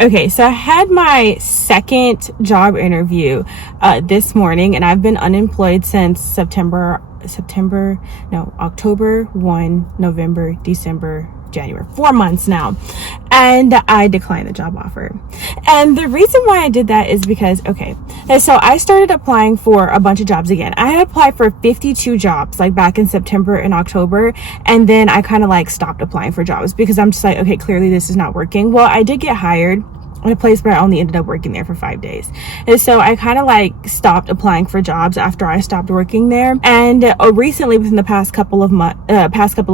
Okay, so I had my second job interview this morning, and I've been unemployed since October 1, November, December, January, 4 months now. And I declined the job offer. And the reason why I did that is because, and so I started applying for a bunch of jobs again. I had applied for 52 jobs like back in September and October. And then I kind of like stopped applying for jobs because I'm just like, okay, clearly this is not working. Well, I did get hired in a place where I only ended up working there for 5 days. And so I kind of like stopped applying for jobs after I stopped working there. And recently, within the past couple of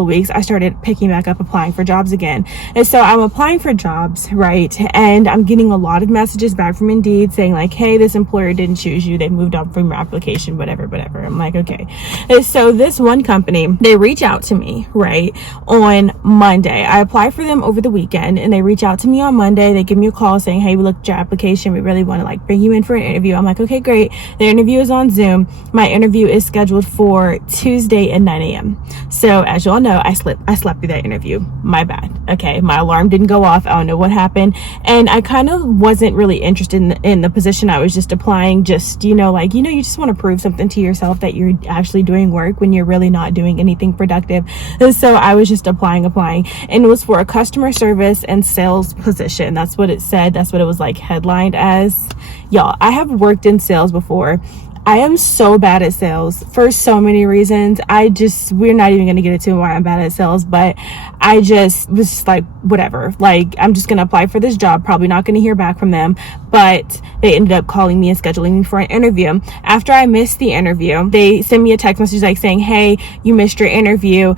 weeks, I started picking back up applying for jobs again. And so I'm applying for jobs, right? And I'm getting a lot of messages back from Indeed saying like, hey, this employer didn't choose you. They moved up from your application, whatever. I'm like, okay. And so this one company, they reach out to me, right, on Monday. I apply for them over the weekend and they reach out to me on Monday. They give me a call saying, hey, we looked at your application, we really want to like bring you in for an interview. I'm like, okay, great. The interview is on Zoom. My interview is scheduled for Tuesday at 9 a.m. So as you all know, I slept through that interview. My bad. Okay, my alarm didn't go off. I don't know what happened, and I kind of wasn't really interested in the position. I was just applying, you just want to prove something to yourself that you're actually doing work when you're really not doing anything productive. And so I was just applying, and it was for a customer service and sales position. That's what it said. That's what it was like headlined as. Y'all, I have worked in sales before. I am so bad at sales for so many reasons. We're not even going to get into why I'm bad at sales, but I just was just like, whatever. Like, I'm just going to apply for this job. Probably not going to hear back from them, but they ended up calling me and scheduling me for an interview. After I missed the interview, they sent me a text message like saying, hey, you missed your interview.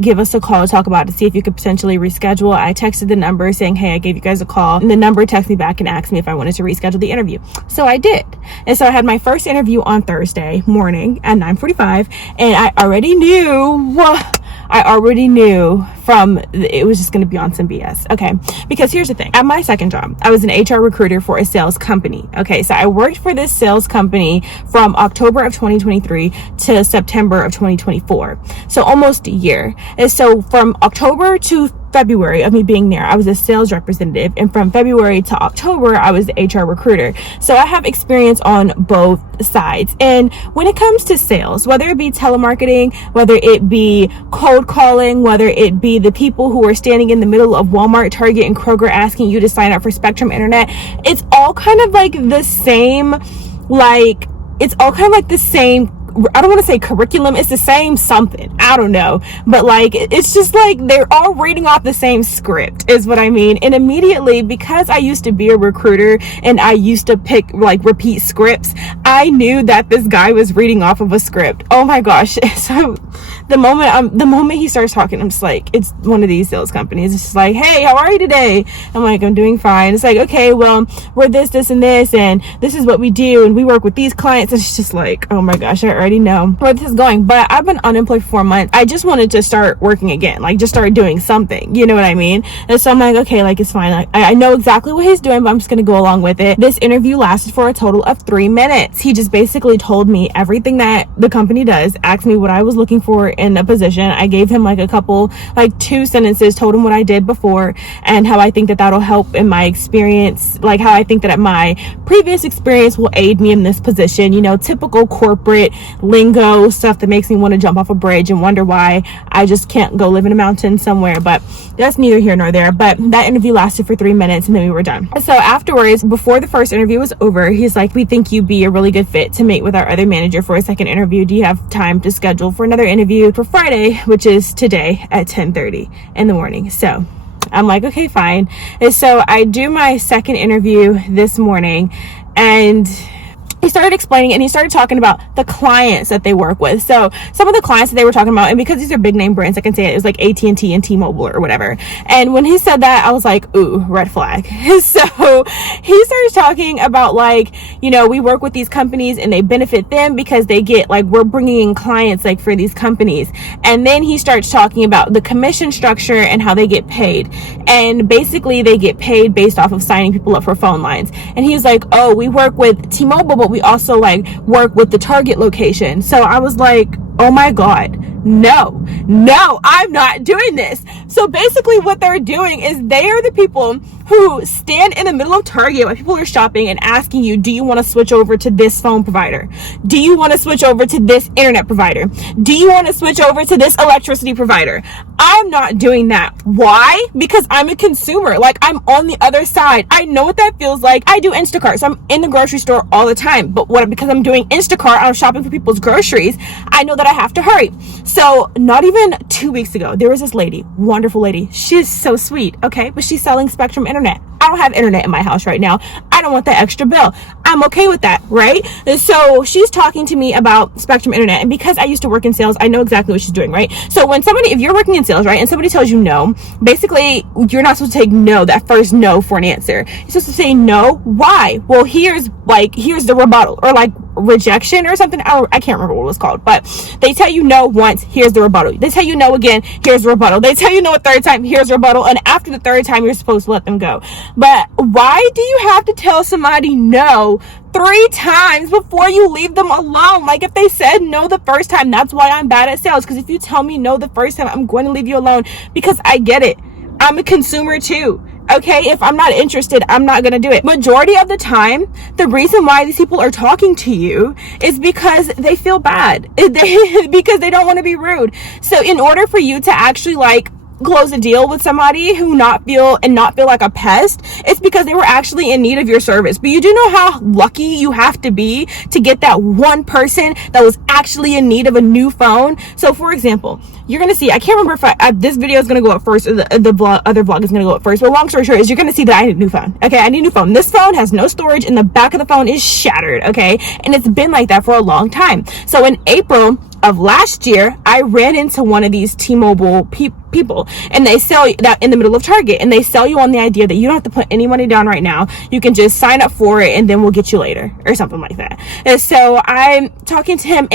Give us a call to talk about it to see if you could potentially reschedule. I texted the number saying, hey, I gave you guys a call, and the number texted me back and asked me if I wanted to reschedule the interview. So I did. And so I had my first interview on Thursday morning at 9:45, and I already knew from it was just going to be on some BS. Okay, because here's the thing. At my second job, I was an HR recruiter for a sales company. Okay, so I worked for this sales company from October of 2023 to September of 2024, so almost a year. And so from October to February of me being there, I was a sales representative, and from February to October, I was the HR recruiter. So I have experience on both sides. And when it comes to sales, whether it be telemarketing, whether it be cold calling, whether it be the people who are standing in the middle of Walmart, Target, and Kroger asking you to sign up for Spectrum Internet, it's all kind of like the same, I don't want to say curriculum. It's the same something. I don't know. But like, it's just like they're all reading off the same script is what I mean. And immediately, because I used to be a recruiter and I used to repeat scripts, I knew that this guy was reading off of a script. Oh my gosh. So the moment he starts talking, I'm just like, it's one of these sales companies. It's just like, hey, how are you today? I'm like, I'm doing fine. It's like, okay, well, we're this, and this, and this is what we do, and we work with these clients. It's just like, oh my gosh, I already know where this is going. But I've been unemployed for 4 months. I just wanted to start working again, like just start doing something, you know what I mean? And so I'm like, okay, like it's fine. Like, I know exactly what he's doing, but I'm just gonna go along with it. This interview lasted for a total of 3 minutes. He just basically told me everything that the company does, asked me what I was looking for in a position. I gave him like 2 sentences, told him what I did before and how I think that that'll help in my experience, like how I think that my previous experience will aid me in this position, typical corporate lingo stuff that makes me want to jump off a bridge and wonder why I just can't go live in a mountain somewhere. But that's neither here nor there. But that interview lasted for 3 minutes and then we were done. So afterwards, before the first interview was over, he's like, we think you'd be a really good fit to meet with our other manager for a second interview. Do you have time to schedule for another interview for Friday, which is today at 10:30 in the morning? So I'm like, okay, fine. And so I do my second interview this morning, and he started explaining it, and he started talking about the clients that they work with. So some of the clients that they were talking about, and because these are big name brands, I can say it was like AT&T and T-Mobile or whatever. And when he said that, I was like, ooh, red flag. So he starts talking about we work with these companies and they benefit them because they get we're bringing in clients for these companies. And then he starts talking about the commission structure and how they get paid. And basically they get paid based off of signing people up for phone lines. And he's like, oh, we work with T-Mobile, but we also work with the Target location. So I was like, oh my God, no, I'm not doing this. So basically what they're doing is they are the people who stand in the middle of Target while people are shopping and asking you, do you want to switch over to this phone provider? Do you want to switch over to this internet provider? Do you want to switch over to this electricity provider? I'm not doing that. Why? Because I'm a consumer. Like, I'm on the other side. I know what that feels like. I do Instacart, so I'm in the grocery store all the time. But because I'm doing Instacart, I'm shopping for people's groceries, I know that I have to hurry. So not even 2 weeks ago, there was this lady, wonderful lady. She's so sweet, okay? But she's selling Spectrum internet. I don't have internet in my house right now. I don't want that extra bill. I'm okay with that, right? And so she's talking to me about Spectrum internet, and because I used to work in sales, I know exactly what she's doing, right? So when if you're working in sales, right, and somebody tells you no, basically you're not supposed to take no, that first no, for an answer. You're supposed to say no. Why? Well, here's the rebuttal, or like rejection or something. I can't remember what it was called, but they tell you no once, here's the rebuttal. They tell you no again, here's the rebuttal. They tell you no a third time, here's the rebuttal, and after the third time, you're supposed to let them go. But why do you have to tell somebody no 3 times before you leave them alone? Like, if they said no the first time, that's why I'm bad at sales, because if you tell me no the first time, I'm going to leave you alone, because I get it. I'm a consumer too. Okay, if I'm not interested, I'm not gonna do it. Majority of the time, the reason why these people are talking to you is because they feel bad. Because they don't want to be rude. So in order for you to actually like close a deal with somebody who not feel like a pest, it's because they were actually in need of your service. But you do know how lucky you have to be to get that one person that was actually in need of a new phone. So for example, you're gonna see, I can't remember if this video is gonna go up first or the other vlog is gonna go up first, but long story short is you're gonna see that I need a new phone. Okay, I need a new phone. This phone has no storage, and the back of the phone is shattered. Okay, and it's been like that for a long time. So in April of last year, I ran into one of these T-Mobile people, and they sell that in the middle of Target, and they sell you on the idea that you don't have to put any money down right now. You can just sign up for it, and then we'll get you later, or something like that. And so I'm talking to him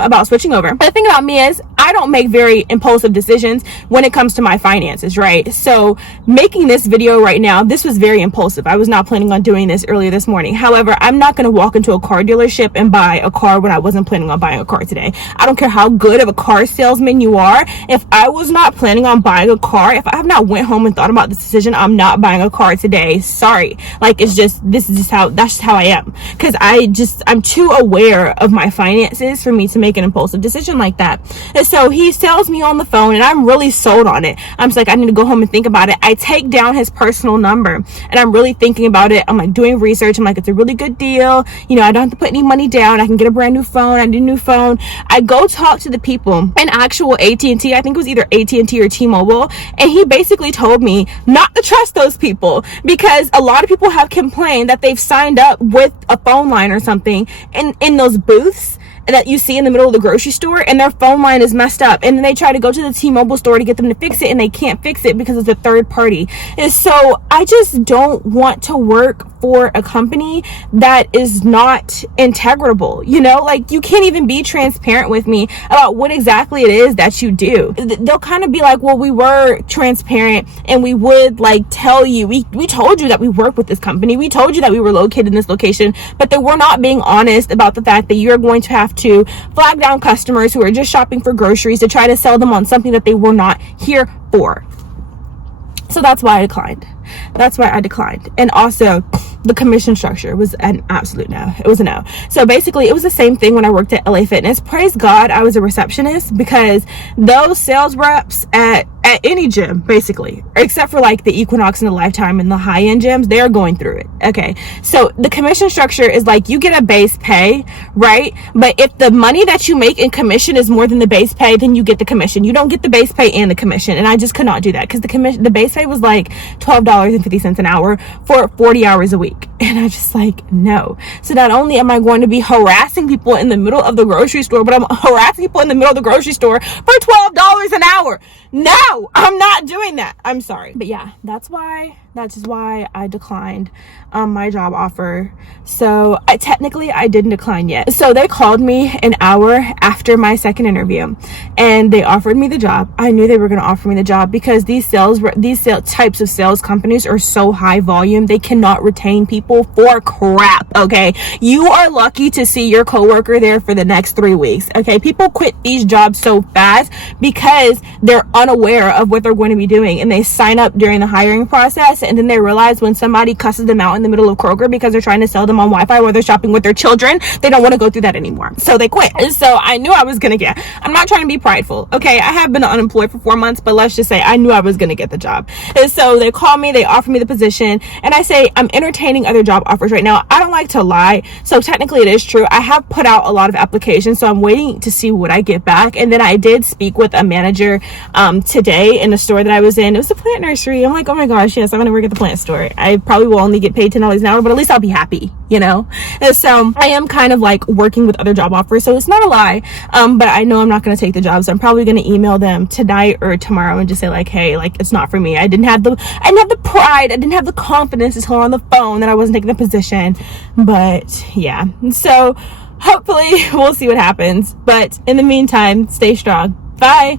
about switching over. The thing about me is I don't make very impulsive decisions when it comes to my finances, right? So making this video right now, this was very impulsive. I was not planning on doing this earlier this morning. However, I'm not going to walk into a car dealership and buy a car when I wasn't planning on buying a car today. I don't care how good of a car salesman you are. If I was not planning on buying a car, if I have not went home and thought about this decision, I'm not buying a car today. Sorry. Like, that's just how I am. Cause I'm too aware of my finances for me to make an impulsive decision like that. And so he sells me on the phone, and I'm really sold on it. I'm just like, I need to go home and think about it. I take down his personal number, and I'm really thinking about it. I'm like doing research. I'm like, it's a really good deal. You know, I don't have to put any money down. I can get a brand new phone. I need a new phone. I go talk to the people in actual AT&T. I think it was either AT&T or T-Mobile. And he basically told me not to trust those people, because a lot of people have complained that they've signed up with a phone line or something in those booths that you see in the middle of the grocery store, and their phone line is messed up, and then they try to go to the T-Mobile store to get them to fix it, and they can't fix it because it's a third party. And so I just don't want to work for a company that is not integrable. You know, like, you can't even be transparent with me about what exactly it is that you do. They'll kind of be like, well, we were transparent, and we would like tell you, we told you that we work with this company, we told you that we were located in this location, but that we're not being honest about the fact that you're going to have to flag down customers who are just shopping for groceries to try to sell them on something that they were not here for. So that's why I declined. And also, the commission structure was an absolute no. It was a no. So basically, it was the same thing when I worked at LA Fitness. Praise God, I was a receptionist, because those sales reps at any gym, basically, except for like the Equinox and the Lifetime and the high-end gyms, they're going through it. Okay, so the commission structure is like, you get a base pay, right? But if the money that you make in commission is more than the base pay, then you get the commission. You don't get the base pay and the commission. And I just could not do that, because the base pay was like $12.50 an hour for 40 hours a week. And I just like, no. So not only am I going to be harassing people in the middle of the grocery store, but I'm harassing people in the middle of the grocery store for $12 an hour. No, I'm not doing that. I'm sorry. But yeah, that's just why I declined my job offer. So I didn't decline yet. So they called me an hour after my second interview, and they offered me the job. I knew they were going to offer me the job, because these types of sales companies are so high volume, they cannot retain people for crap. Okay, you are lucky to see your coworker there for the next 3 weeks. Okay, people quit these jobs so fast because they're unaware of what they're going to be doing, and they sign up during the hiring process BS, and then they realize when somebody cusses them out in the middle of Kroger because they're trying to sell them on Wi-Fi while they're shopping with their children, they don't want to go through that anymore. So they quit. And so I knew I was going to get, I'm not trying to be prideful. Okay. I have been unemployed for 4 months, but let's just say I knew I was going to get the job. And so they call me, they offer me the position, and I say, I'm entertaining other job offers right now. I don't like to lie. So technically it is true. I have put out a lot of applications, so I'm waiting to see what I get back. And then I did speak with a manager today in the store that I was in. It was a plant nursery. I'm like, oh my gosh, yes, I'm gonna work at the plant store. I probably will only get paid $10 an hour, but at least I'll be happy, you know? And so I am kind of like working with other job offers, so it's not a lie. But I know I'm not gonna take the job, so I'm probably gonna email them tonight or tomorrow and just say like, hey, like, it's not for me. I didn't have the pride, I didn't have the confidence to tell her on the phone that I wasn't taking the position. But yeah, so hopefully we'll see what happens. But in the meantime, stay strong. Bye.